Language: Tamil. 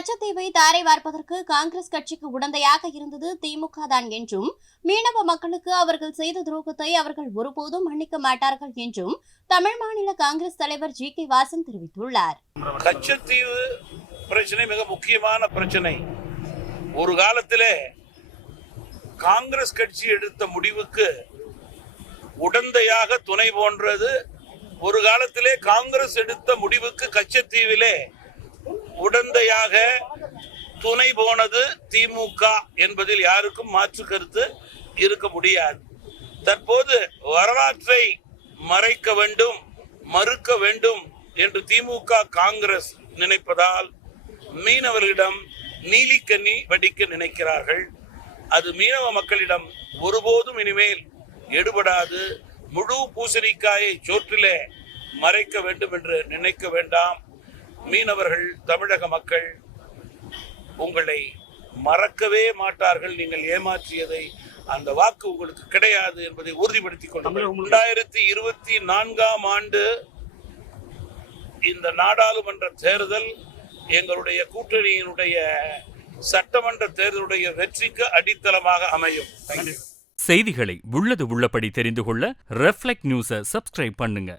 கச்சத்தீவை தாரை வார்ப்பதற்கு காங்கிரஸ் கட்சிக்கு உடந்தையாக இருந்தது திமுக தான் என்றும், மீனவ மக்களுக்கு அவர்கள் செய்த துரோகத்தை அவர்கள் ஒருபோதும் மன்னிக்க மாட்டார்கள் என்றும் தமிழ் மாநில காங்கிரஸ் தலைவர் ஜி.கே. வாசன் தெரிவித்துள்ளார். கச்சத்தீவு பிரச்சனை மிக முக்கியமான பிரச்சனை. ஒரு காலத்திலே காங்கிரஸ் கட்சி எடுத்த முடிவுக்கு உடந்தையாக துணை போன்றது. ஒரு காலத்திலே காங்கிரஸ் எடுத்த முடிவுக்கு கச்சத்தீவிலே உடந்தையாக துணை போனது திமுக என்பதில் யாருக்கும் மாற்று கருத்து இருக்க முடியாது. தற்போது வரலாற்றை மறைக்க வேண்டும், மறுக்க வேண்டும் என்று திமுக காங்கிரஸ் நினைப்பதால் மீனவர்களிடம் நீலிக்கண்ணி வடிக்க நினைக்கிறார்கள். அது மீனவ மக்களிடம் ஒருபோதும் இனிமேல் எடுபடாது. முழு பூசணிக்காயை சோற்றிலே மறைக்க வேண்டும் என்று நினைக்க வேண்டாம். மீனவர்கள், தமிழக மக்கள் உங்களை மறக்கவே மாட்டார்கள். நீங்கள் ஏமாற்றியதை, அந்த வாக்கு உங்களுக்கு கிடையாது என்பதை உறுதிப்படுத்திக் கொள்ளுங்கள். 2024ஆம் ஆண்டு இந்த நாடாளுமன்ற தேர்தல் எங்களுடைய கூட்டணியினுடைய சட்டமன்ற தேர்தலுடைய வெற்றிக்கு அடித்தளமாக அமையும். செய்திகளை உள்ளது உள்ளபடி தெரிந்து கொள்ள ரெஃப்ளெக்ட் நியூஸை சப்ஸ்கிரைப் பண்ணுங்க.